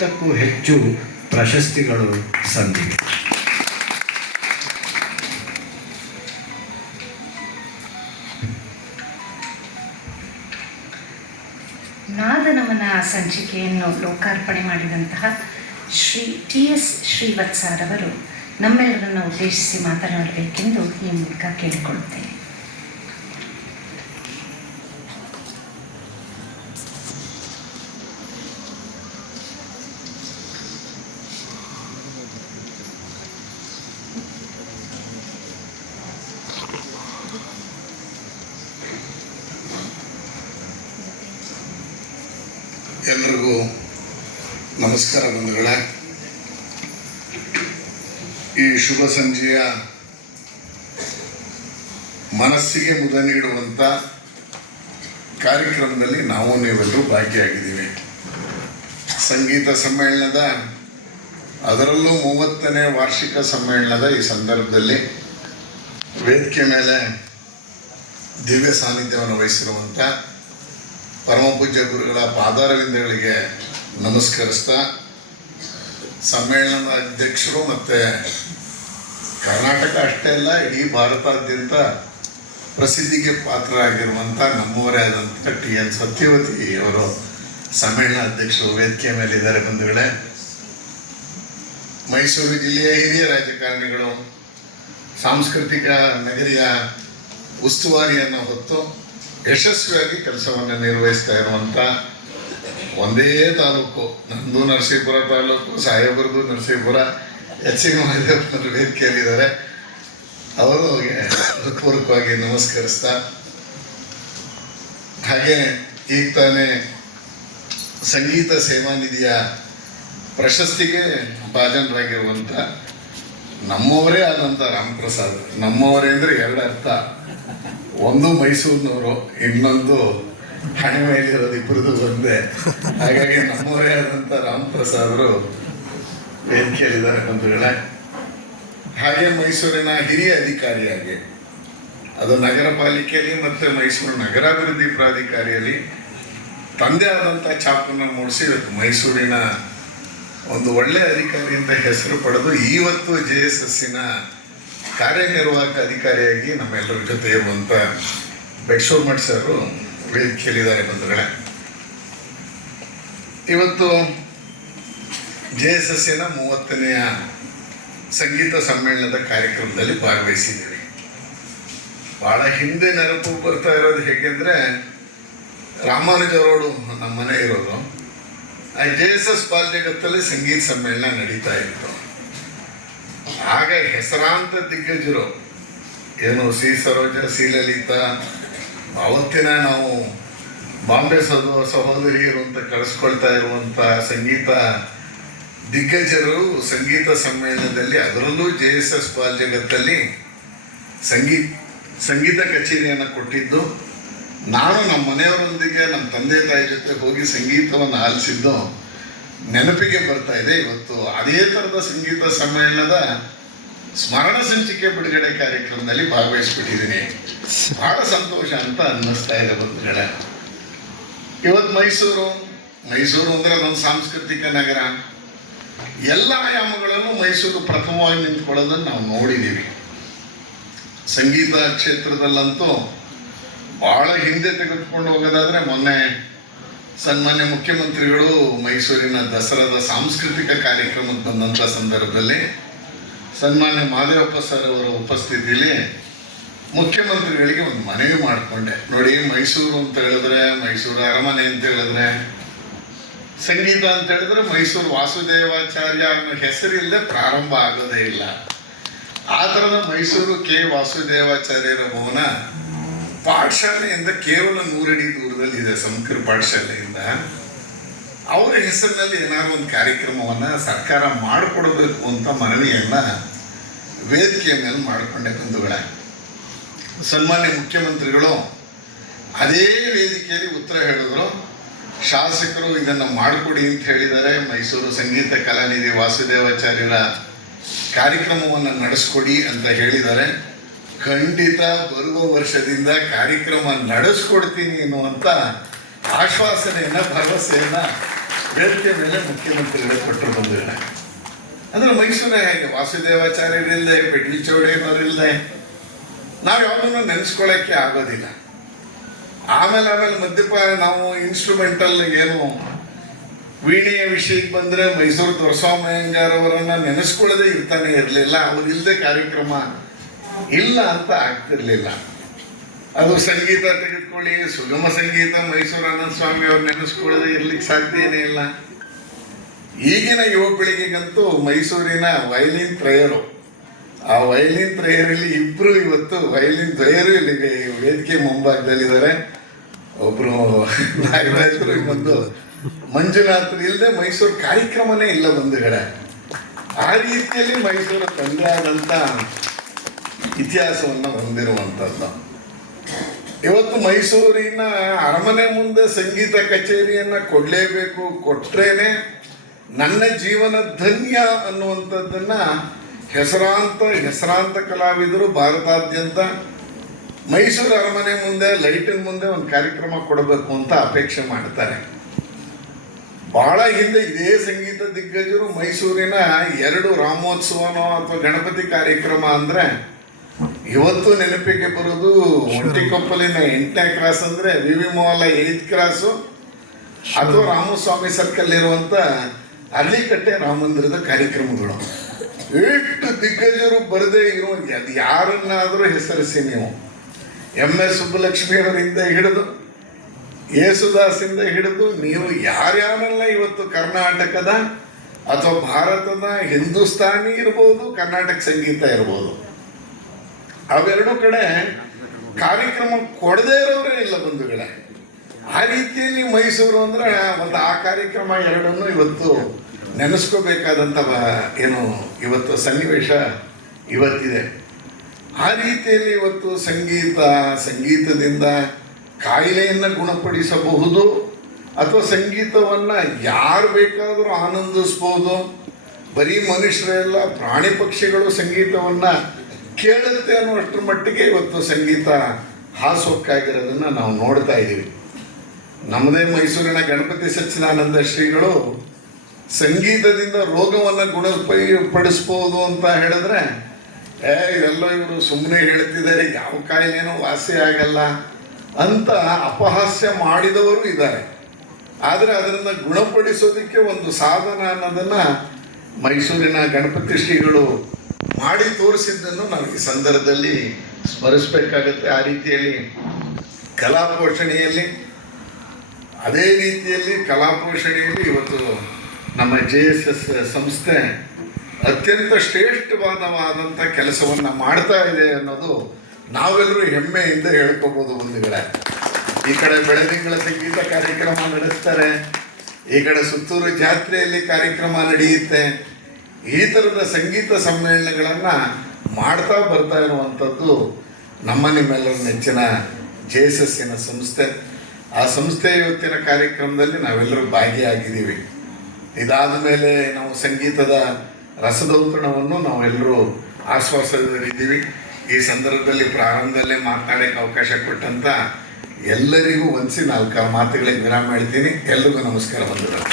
ಕ್ಕೂ ಹೆಚ್ಚು ಪ್ರಶಸ್ತಿಗಳು ಸಂದಿವೆ. ನಾದನಮನ ಸಂಚಿಕೆಯನ್ನು ಲೋಕಾರ್ಪಣೆ ಮಾಡಿದಂತಹ ಶ್ರೀ ಟಿ.ಎಸ್. ಶ್ರೀವತ್ಸರವರು ನಮ್ಮೆಲ್ಲರನ್ನು ಉದ್ದೇಶಿಸಿ ಮಾತನಾಡಬೇಕೆಂದು ಈ ಮೂಲಕ ಕೇಳಿಕೊಳ್ಳುತ್ತೇನೆ. ಎಲ್ಲರಿಗೂ ನಮಸ್ಕಾರ ಬಂಧುಗಳೇ. ಈ ಶುಭ ಸಂಜೆಯ ಮನಸ್ಸಿಗೆ ಮುದ ನೀಡುವಂಥ ಕಾರ್ಯಕ್ರಮದಲ್ಲಿ ನಾವು ನೀವೆಲ್ಲರೂ ಭಾಗಿಯಾಗಿದ್ದೀವಿ. ಸಂಗೀತ ಸಮ್ಮೇಳನದ ಅದರಲ್ಲೂ 30ನೇ ವಾರ್ಷಿಕ ಸಮ್ಮೇಳನದ ಈ ಸಂದರ್ಭದಲ್ಲಿ ವೇದಿಕೆ ಮೇಲೆ ದಿವ್ಯ ಸಾನ್ನಿಧ್ಯವನ್ನು ವಹಿಸಿರುವಂಥ ಪರಮ ಪೂಜ್ಯ ಗುರುಗಳ ಪಾದಾರವಿಂದಗಳಿಗೆ ನಮಸ್ಕರಿಸ್ತಾ, ಸಮ್ಮೇಳನದ ಅಧ್ಯಕ್ಷರು ಮತ್ತು ಕರ್ನಾಟಕ ಅಷ್ಟೇ ಅಲ್ಲ ಇಡೀ ಭಾರತಾದ್ಯಂತ ಪ್ರಸಿದ್ಧಿಗೆ ಪಾತ್ರರಾಗಿರುವಂಥ ನಮ್ಮವರೇ ಆದಂಥ ಟಿ.ಎನ್. ಸತ್ಯವತಿ ಅವರು ಸಮ್ಮೇಳನ ಅಧ್ಯಕ್ಷರು ವೇದಿಕೆ ಮೇಲಿದ್ದಾರೆ. ಬಂಧುಗಳೇ, ಮೈಸೂರು ಜಿಲ್ಲೆಯ ಹಿರಿಯ ರಾಜಕಾರಣಿಗಳು ಸಾಂಸ್ಕೃತಿಕ ನಗರಿಯ ಉಸ್ತುವಾರಿಯನ್ನು ಹೊತ್ತು ಯಶಸ್ವಿಯಾಗಿ ಕೆಲಸವನ್ನು ನಿರ್ವಹಿಸ್ತಾ ಇರುವಂಥ ಒಂದೇ ತಾಲೂಕು, ನಮ್ಮದು ನರಸೀಪುರ ತಾಲೂಕು, ಸಾಹೇಬರದು ನರಸೀಪುರ, ಎಚ್.ಸಿ. ಮಹದೇವರ ವೇದಿಕೆಯಲ್ಲಿದ್ದಾರೆ. ಅವರು ಹೃತ್ಪೂರ್ವಕವಾಗಿ ನಮಸ್ಕರಿಸ್ತಾ, ಹಾಗೆ ಈಗ ತಾನೇ ಸಂಗೀತ ಸೇವಾ ನಿಧಿಯ ಪ್ರಶಸ್ತಿಗೆ ಭಾಜನರಾಗಿರುವಂಥ ನಮ್ಮವರೇ ಆದಂಥ ರಾಮಪ್ರಸಾದ್. ನಮ್ಮವರೇ ಅಂದರೆ ಎರಡು ಅರ್ಥ, ಒಂದು ಮೈಸೂರಿನವರು, ಇನ್ನೊಂದು ಹಣೆ ಮೇಲಿರೋದು, ಇಬ್ಬರದು ಒಂದೇ. ಹಾಗಾಗಿ ನಮ್ಮವರೇ ಆದಂಥ ರಾಮಪ್ರಸಾದರು ವೇದಿಕೆಯಲ್ಲಿದ್ದಾರೆ ಬಂಧುಗಳೇ. ಹಾಗೆ ಮೈಸೂರಿನ ಹಿರಿಯ ಅಧಿಕಾರಿಯಾಗಿ, ಅದು ನಗರ ಪಾಲಿಕೆಯಲ್ಲಿ ಮತ್ತು ಮೈಸೂರು ನಗರಾಭಿವೃದ್ಧಿ ಪ್ರಾಧಿಕಾರಿಯಲ್ಲಿ ತಂದೆ ಆದಂಥ ಛಾಪನ್ನು ಮೂಡಿಸಿ ಮೈಸೂರಿನ ಒಂದು ಒಳ್ಳೆಯ ಅಧಿಕಾರಿ ಅಂತ ಹೆಸರು ಪಡೆದು ಇವತ್ತು JSSನ ಕಾರ್ಯನಿರ್ವಾಹಕ ಅಧಿಕಾರಿಯಾಗಿ ನಮ್ಮೆಲ್ಲರ ಜೊತೆ ಇರುವಂಥ ಬೆಟ್ಸೂರ್ ಮಠ್ ಸರ್ ವೇದಿಕೆಯಲ್ಲಿದ್ದಾರೆ ಬಂಧುಗಳೇ. ಇವತ್ತು JSSನ 30ನೆಯ ಸಂಗೀತ ಸಮ್ಮೇಳನದ ಕಾರ್ಯಕ್ರಮದಲ್ಲಿ ಭಾಗವಹಿಸಿದ್ದೀವಿ. ಭಾಳ ಹಿಂದೆ ನೆನಪು ಬರ್ತಾ ಇರೋದು ಹೇಗೆಂದರೆ, ರಾಮಾನುಜರೋಡು ನಮ್ಮ ಮನೆ ಇರೋದು, ಆ JSS ಬಾಲ್ಯಗತ್ತಲ್ಲಿ ಸಂಗೀತ ಸಮ್ಮೇಳನ ನಡೀತಾ ಇತ್ತು. ಆಗ ಹೆಸರಾಂತ ದಿಗ್ಗಜರು ಏನು ಸಿ ಸರೋಜ, ಸಿ ಲಲಿತಾ, ಅವತ್ತಿನ ನಾವು ಬಾಂಬೆ ಸಹೋದರಿಯರು ಅಂತ ಕರೆಸ್ಕೊಳ್ತಾ ಇರುವಂಥ ಸಂಗೀತ ದಿಗ್ಗಜರು ಸಂಗೀತ ಸಮ್ಮೇಳನದಲ್ಲಿ, ಅದರಲ್ಲೂ JSS ಬಾಲ್ಯಗತ್ತಲ್ಲಿ ಸಂಗೀತ ಕಚೇರಿಯನ್ನು ಕೊಟ್ಟಿದ್ದು, ನಾನು ನಮ್ಮ ಮನೆಯವರೊಂದಿಗೆ ನಮ್ಮ ತಂದೆ ತಾಯಿ ಜೊತೆ ಹೋಗಿ ಸಂಗೀತವನ್ನು ಆಲಿಸಿದ್ದು ನೆನಪಿಗೆ ಬರ್ತಾ ಇದೆ. ಇವತ್ತು ಅದೇ ಥರದ ಸಂಗೀತ ಸಮ್ಮೇಳನದ ಸ್ಮರಣ ಸಂಚಿಕೆ ಬಿಡುಗಡೆ ಕಾರ್ಯಕ್ರಮದಲ್ಲಿ ಭಾಗವಹಿಸ್ಬಿಟ್ಟಿದ್ದೀನಿ. ಬಹಳ ಸಂತೋಷ ಅಂತ ಅನ್ನಿಸ್ತಾ ಇದೆ ಬಂಧುಗಳೇ. ಇವತ್ತು ಮೈಸೂರು ಅಂದರೆ ಅದೊಂದು ಸಾಂಸ್ಕೃತಿಕ ನಗರ. ಎಲ್ಲ ಆಯಾಮಗಳಲ್ಲೂ ಮೈಸೂರು ಪ್ರಥಮವಾಗಿ ನಿಂತ್ಕೊಳ್ಳೋದನ್ನು ನಾವು ನೋಡಿದ್ದೀವಿ. ಸಂಗೀತ ಕ್ಷೇತ್ರದಲ್ಲಂತೂ ಭಾಳ ಹಿಂದೆ ತೆಗೆದುಕೊಂಡು ಹೋಗೋದಾದರೆ, ಮೊನ್ನೆ ಸನ್ಮಾನ್ಯ ಮುಖ್ಯಮಂತ್ರಿಗಳು ಮೈಸೂರಿನ ದಸರಾದ ಸಾಂಸ್ಕೃತಿಕ ಕಾರ್ಯಕ್ರಮಕ್ಕೆ ಬಂದಂಥ ಸಂದರ್ಭದಲ್ಲಿ ಸನ್ಮಾನ್ಯ ಮಹದೇವಪ್ಪ ಸರ್ ಅವರ ಉಪಸ್ಥಿತಿಯಲ್ಲಿ ಮುಖ್ಯಮಂತ್ರಿಗಳಿಗೆ ಒಂದು ಮನವಿ ಮಾಡಿಕೊಂಡೆ. ನೋಡಿ, ಮೈಸೂರು ಅಂತ ಹೇಳಿದ್ರೆ, ಮೈಸೂರು ಅರಮನೆ ಅಂತ ಹೇಳಿದ್ರೆ, ಸಂಗೀತ ಅಂತ ಹೇಳಿದ್ರೆ ಮೈಸೂರು ವಾಸುದೇವಾಚಾರ್ಯ ಅನ್ನೋ ಹೆಸರಿಲ್ಲದೆ ಪ್ರಾರಂಭ ಆಗೋದೇ ಇಲ್ಲ. ಆ ಥರದ ಮೈಸೂರು ಕೆ. ವಾಸುದೇವಾಚಾರ್ಯರ ಭವನ ಪಾಠಶಾಲೆಯಿಂದ ಕೇವಲ 100 ಅಡಿ ದೂರದಲ್ಲಿ ಇದೆ. ಸಂಸ್ಕೃತ ಪಾಠಶಾಲೆಯಿಂದ ಅವರ ಹೆಸರಿನಲ್ಲಿ ಏನಾದ್ರು ಒಂದು ಕಾರ್ಯಕ್ರಮವನ್ನು ಸರ್ಕಾರ ಮಾಡಿಕೊಡ್ಬೇಕು ಅಂತ ಮನವಿಯನ್ನು ವೇದಿಕೆಯ ಮೇಲೆ ಮಾಡಿಕೊಂಡೆ ಬಂಧುಗಳೇ. ಸನ್ಮಾನ್ಯ ಮುಖ್ಯಮಂತ್ರಿಗಳು ಅದೇ ವೇದಿಕೆಯಲ್ಲಿ ಉತ್ತರ ಹೇಳಿದ್ರು, ಶಾಸಕರು ಇದನ್ನು ಮಾಡಿಕೊಡಿ ಅಂತ ಹೇಳಿದ್ದಾರೆ, ಮೈಸೂರು ಸಂಗೀತ ಕಲಾನಿಧಿ ವಾಸುದೇವಾಚಾರ್ಯರ ಕಾರ್ಯಕ್ರಮವನ್ನು ನಡೆಸ್ಕೊಡಿ ಅಂತ ಹೇಳಿದ್ದಾರೆ. ಖಂಡಿತ ಬರುವ ವರ್ಷದಿಂದ ಕಾರ್ಯಕ್ರಮ ನಡೆಸ್ಕೊಡ್ತೀನಿ ಎನ್ನುವಂಥ ಆಶ್ವಾಸನೆಯನ್ನು ಭರವಸೆಯನ್ನು ವೇದಿಕೆ ಮೇಲೆ ಮುಖ್ಯಮಂತ್ರಿಗಳೇ ಕೊಟ್ಟರು ಬಂಧುಗಳೇ. ಅಂದ್ರೆ ಮೈಸೂರೇ ಹೇಗೆ ವಾಸುದೇವಾಚಾರ್ಯರಿಲ್ಲದೆ, ಪಿಟೀಲ್ ಚೌಡಯ್ಯನವರಿಲ್ಲದೆ ನಾವು ಯಾವುದನ್ನು ನೆನೆಸ್ಕೊಳ್ಳೋಕ್ಕೆ ಆಗೋದಿಲ್ಲ. ಆಮೇಲೆ ಮಧ್ಯಪಾಲ ನಾವು ಇನ್ಸ್ಟ್ರೂಮೆಂಟಲ್ ಏನು ವೀಣೆಯ ವಿಷಯಕ್ಕೆ ಬಂದರೆ ಮೈಸೂರು ದೊರೆಸ್ವಾಮಯ್ಯಂಗಾರ್ ಅವರನ್ನ ನೆನೆಸ್ಕೊಳ್ಳದೆ ಇರ್ತಾನೆ ಇರಲಿಲ್ಲ. ಅವರಿಲ್ಲದೆ ಕಾರ್ಯಕ್ರಮ ಇಲ್ಲ ಅಂತ ಆಗ್ತಿರ್ಲಿಲ್ಲ. ಅದು ಸಂಗೀತ ತೆಗೆದುಕೊಳ್ಳಿ, ಸುಗಮ ಸಂಗೀತ ಮೈಸೂರು ಆನಂದ ಸ್ವಾಮಿ ಅವ್ರು ನೆನೆಸ್ಕೊಳ್ಳದೆ ಇರ್ಲಿಕ್ಕೆ ಸಾಧ್ಯನೇ ಇಲ್ಲ. ಈಗಿನ ಯುವ ಪೀಳಿಗೆಗಂತೂ ಮೈಸೂರಿನ ವಯಲಿನ್ ತ್ರಯರು, ಆ ವಯಲಿನ್ ತ್ರಯರಲ್ಲಿ ಇಬ್ರು ಇವತ್ತು ವಯಲಿನ್ ದ್ವಯರು ಇಲ್ಲಿ ವೇದಿಕೆ ಮುಂಭಾಗದಲ್ಲಿದ್ದಾರೆ. ಒಬ್ರು ನಾಗರಾಜರು, ಇನ್ನೊಂದು ಮಂಜುನಾಥರು. ಇಲ್ಲದೆ ಮೈಸೂರು ಕಾರ್ಯಕ್ರಮನೇ ಇಲ್ಲ ಬಂಧುಗಳೇ. ಆ ರೀತಿಯಲ್ಲಿ ಮೈಸೂರು ತಂದೆ ಆದಂಥ ಇತಿಹಾಸವನ್ನು ಹೊಂದಿರುವಂಥದ್ದು. ಇವತ್ತು ಮೈಸೂರಿನ ಅರಮನೆ ಮುಂದೆ ಸಂಗೀತ ಕಚೇರಿಯನ್ನು ಕೊಡಲೇಬೇಕು, ಕೊಟ್ರೇನೆ ನನ್ನ ಜೀವನ ಧನ್ಯ ಅನ್ನುವಂಥದ್ದನ್ನ ಹೆಸರಾಂತ ಕಲಾವಿದರು ಭಾರತಾದ್ಯಂತ ಮೈಸೂರು ಅರಮನೆ ಮುಂದೆ ಲೈಟಿನ ಮುಂದೆ ಒಂದು ಕಾರ್ಯಕ್ರಮ ಕೊಡಬೇಕು ಅಂತ ಅಪೇಕ್ಷೆ ಮಾಡ್ತಾರೆ. ಬಹಳ ಹಿಂದೆ ಇದೇ ಸಂಗೀತ ದಿಗ್ಗಜರು ಮೈಸೂರಿನ 2 ರಾಮೋತ್ಸವನೋ ಅಥವಾ ಗಣಪತಿ ಕಾರ್ಯಕ್ರಮ ಅಂದ್ರೆ ಇವತ್ತು ನೆನಪಿಗೆ ಬರೋದು ಒಂಟಿಕೊಪ್ಪಲಿನ 8ನೇ ಕ್ರಾಸ್ ಅಂದ್ರೆ ವಿ ಮೋಹಲ 8th ಕ್ರಾಸು ಅಥವಾ ರಾಮಸ್ವಾಮಿ ಸರ್ಕಲ್ ಇರುವಂತ ಅರ್ಲಿಕಟ್ಟೆ ರಾಮ ಮಂದಿರದ ಕಾರ್ಯಕ್ರಮಗಳು. ಎಷ್ಟು ದಿಗ್ಗಜರು ಬರದೇ ಇರುವ ಅದು ಯಾರನ್ನಾದರೂ ಹೆಸರಿಸಿ ನೀವು. MS ಸುಬ್ಬಲಕ್ಷ್ಮಿ ಅವರಿಂದ ಹಿಡಿದು ಯೇಸುದಾಸಿಂದ ಹಿಡಿದು ನೀವು ಯಾರ್ಯಾರೆಲ್ಲ ಇವತ್ತು ಕರ್ನಾಟಕದ ಅಥವಾ ಭಾರತದ ಹಿಂದೂಸ್ತಾನಿ ಇರ್ಬೋದು, ಕರ್ನಾಟಕ ಸಂಗೀತ ಇರ್ಬೋದು, ಅವೆರಡು ಕಡೆ ಕಾರ್ಯಕ್ರಮ ಕೊಡದೇ ಇರೋರೇ ಇಲ್ಲ ಬಂಧುಗಳೇ. ಆ ರೀತಿಯಲ್ಲಿ ಮೈಸೂರು ಅಂದ್ರೆ ಒಂದು ಆ ಕಾರ್ಯಕ್ರಮ ಎರಡನ್ನು ಇವತ್ತು ನೆನೆಸ್ಕೋಬೇಕಾದಂಥ ಏನು ಇವತ್ತು ಸನ್ನಿವೇಶ ಇವತ್ತಿದೆ. ಆ ರೀತಿಯಲ್ಲಿ ಇವತ್ತು ಸಂಗೀತದಿಂದ ಕಾಯಿಲೆಯನ್ನು ಗುಣಪಡಿಸಬಹುದು ಅಥವಾ ಸಂಗೀತವನ್ನು ಯಾರು ಬೇಕಾದರೂ ಆನಂದಿಸ್ಬೋದು. ಬರೀ ಮನುಷ್ಯರೆಲ್ಲ ಪ್ರಾಣಿ ಪಕ್ಷಿಗಳು ಸಂಗೀತವನ್ನು ಕೇಳುತ್ತೆ ಅನ್ನುವಷ್ಟರ ಮಟ್ಟಿಗೆ ಇವತ್ತು ಸಂಗೀತ ಹಾಸೊಕ್ಕಾಗಿರೋದನ್ನು ನಾವು ನೋಡ್ತಾ ಇದ್ದೀವಿ. ನಮ್ಮದೇ ಮೈಸೂರಿನ ಗಣಪತಿ ಸಚ್ಚಿದಾನಂದ ಶ್ರೀಗಳು ಸಂಗೀತದಿಂದ ರೋಗವನ್ನು ಗುಣಪಡಿಸ್ಬೋದು ಅಂತ ಹೇಳಿದ್ರೆ ಇದೆಲ್ಲ ಇವರು ಸುಮ್ಮನೆ ಹೇಳ್ತಿದ್ದಾರೆ, ಯಾವ ಕಾಯಿಲೆನೂ ವಾಸಿ ಆಗಲ್ಲ ಅಂತ ಅಪಹಾಸ್ಯ ಮಾಡಿದವರು ಇದ್ದಾರೆ. ಆದರೆ ಅದನ್ನು ಗುಣಪಡಿಸೋದಕ್ಕೆ ಒಂದು ಸಾಧನ ಅನ್ನೋದನ್ನು ಮೈಸೂರಿನ ಗಣಪತಿ ಶ್ರೀಗಳು ಮಾಡಿ ತೋರಿಸಿದ್ದನ್ನು ನಾವು ಈ ಸಂದರ್ಭದಲ್ಲಿ ಸ್ಮರಿಸಬೇಕಾಗತ್ತೆ. ಆ ರೀತಿಯಲ್ಲಿ ಕಲಾಪೋಷಣೆಯಲ್ಲಿ ಇವತ್ತು ನಮ್ಮ JSS ಸಂಸ್ಥೆ ಅತ್ಯಂತ ಶ್ರೇಷ್ಠವಾದಂಥ ಕೆಲಸವನ್ನು ಮಾಡ್ತಾ ಇದೆ ಅನ್ನೋದು ನಾವೆಲ್ಲರೂ ಹೆಮ್ಮೆಯಿಂದ ಹೇಳ್ಕೋಬೋದು ಬಂಧುಗಳೇ. ಈ ಕಡೆ ಬೆಳದಿಂಗಳ ಸಂಗೀತ ಕಾರ್ಯಕ್ರಮ ನಡೆಸ್ತಾರೆ, ಈ ಕಡೆ ಸುತ್ತೂರು ಜಾತ್ರೆಯಲ್ಲಿ ಕಾರ್ಯಕ್ರಮ ನಡೆಯುತ್ತೆ. ಈ ಥರದ ಸಂಗೀತ ಸಮ್ಮೇಳನಗಳನ್ನು ಮಾಡ್ತಾ ಬರ್ತಾ ಇರುವಂಥದ್ದು ನಿಮ್ಮೆಲ್ಲರ ನೆಚ್ಚಿನ JSSನ ಸಂಸ್ಥೆ. ಆ ಸಂಸ್ಥೆ ಇವತ್ತಿನ ಕಾರ್ಯಕ್ರಮದಲ್ಲಿ ನಾವೆಲ್ಲರೂ ಭಾಗಿಯಾಗಿದ್ದೀವಿ. ಇದಾದ ಮೇಲೆ ನಾವು ಸಂಗೀತದ ರಸದೌತಣವನ್ನು ನಾವೆಲ್ಲರೂ ಆಶ್ವಾಸದಲ್ಲಿದ್ದೀವಿ. ಈ ಸಂದರ್ಭದಲ್ಲಿ ಪ್ರಾರಂಭದಲ್ಲೇ ಮಾತನಾಡೋಕ್ಕೆ ಅವಕಾಶ ಕೊಟ್ಟಂತ ಎಲ್ಲರಿಗೂ ವಂದಿಸಿ 4 ಮಾತುಗಳಿಗೆ ವಿರಾಮ ಹೇಳ್ತೀನಿ. ಎಲ್ರಿಗೂ ನಮಸ್ಕಾರ ಬಂಧುಗಳು.